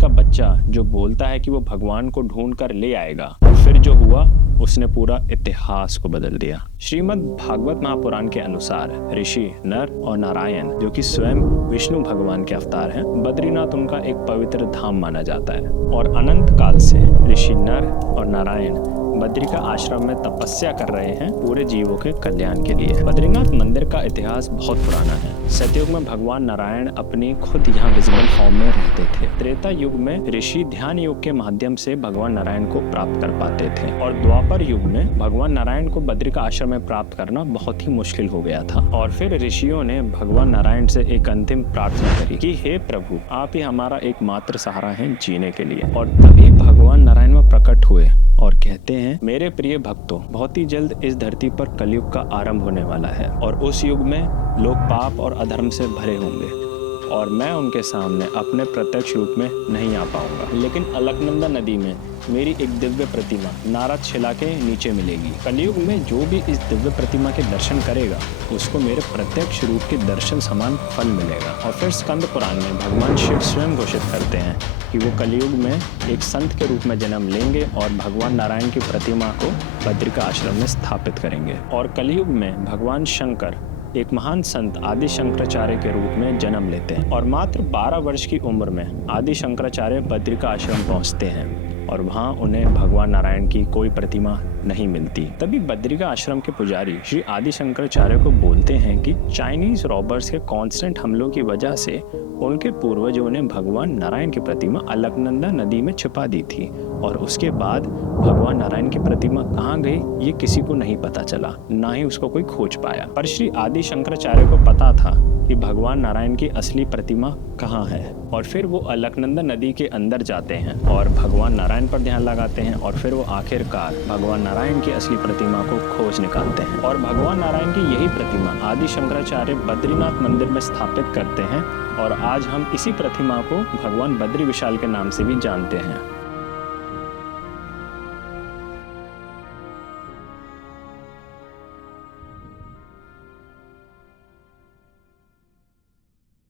का बच्चा जो बोलता है कि वो भगवान को ढूंढ कर ले आएगा, और फिर जो हुआ उसने पूरा इतिहास को बदल दिया। श्रीमद् भागवत महापुराण के अनुसार ऋषि नर और नारायण, जो कि स्वयं विष्णु भगवान के अवतार हैं, बद्रीनाथ उनका एक पवित्र धाम माना जाता है। और अनंत काल से ऋषि नर और नारायण बद्रिका आश्रम में तपस्या कर रहे हैं पूरे जीवों के कल्याण के लिए। बद्रीनाथ मंदिर का इतिहास बहुत पुराना है। सतयुग में भगवान नारायण अपनी खुद यहाँ विजिबल फॉर्म में रहते थे। त्रेता युग में ऋषि ध्यान योग के माध्यम से भगवान नारायण को प्राप्त कर पाते थे, और द्वापर युग में भगवान नारायण को बद्रिका आश्रम में प्राप्त करना बहुत ही मुश्किल हो गया था। और फिर ऋषियों ने भगवान नारायण से एक अंतिम प्रार्थना करी कि हे प्रभु, आप ही हमारा एकमात्र सहारा हैं जीने के लिए। और तभी भगवान नारायण में प्रकट हुए और कहते हैं, मेरे प्रिय भक्तों, बहुत ही जल्द इस धरती पर कलयुग का आरंभ होने वाला है, और उस युग में लोग पाप और अधर्म से भरे होंगे, और मैं उनके सामने अपने प्रत्यक्ष रूप में नहीं आ पाऊंगा, लेकिन अलकनंदा नदी में मेरी एक दिव्य प्रतिमा नारद शिला के नीचे मिलेगी। कलयुग में जो भी इस दिव्य प्रतिमा के दर्शन करेगा उसको मेरे प्रत्यक्ष रूप के दर्शन समान फल मिलेगा। और फिर स्कंद पुराण में भगवान शिव स्वयं घोषित करते हैं कि वो कलयुग में एक संत के रूप में जन्म लेंगे और भगवान नारायण की प्रतिमा को बद्रिका आश्रम में स्थापित करेंगे। और कलयुग में भगवान शंकर एक महान संत आदि शंकराचार्य के रूप में जन्म लेते हैं, और मात्र 12 वर्ष की उम्र में आदि शंकराचार्य बद्रिका आश्रम पहुंचते हैं, और वहां उन्हें भगवान नारायण की कोई प्रतिमा नहीं मिलती। तभी बद्रिका आश्रम के पुजारी श्री आदि शंकराचार्य को बोलते हैं कि चाइनीज रॉबर्स के कांस्टेंट हमलों की वजह से उनके पूर्वजों ने भगवान नारायण की प्रतिमा अलकनंदा नदी में छिपा दी थी, और उसके बाद भगवान नारायण की प्रतिमा कहाँ गई ये किसी को नहीं पता चला, ना ही उसको कोई खोज पाया। पर श्री आदि शंकराचार्य को पता था कि भगवान नारायण की असली प्रतिमा कहाँ है, और फिर वो अलकनंदा नदी के अंदर जाते हैं और भगवान नारायण पर ध्यान लगाते हैं, और फिर वो आखिरकार भगवान नारायण की असली प्रतिमा को खोज निकालते हैं। और भगवान नारायण की यही प्रतिमा आदि शंकराचार्य बद्रीनाथ मंदिर में स्थापित करते हैं, और आज हम इसी प्रतिमा को भगवान बद्री विशाल के नाम से भी जानते हैं।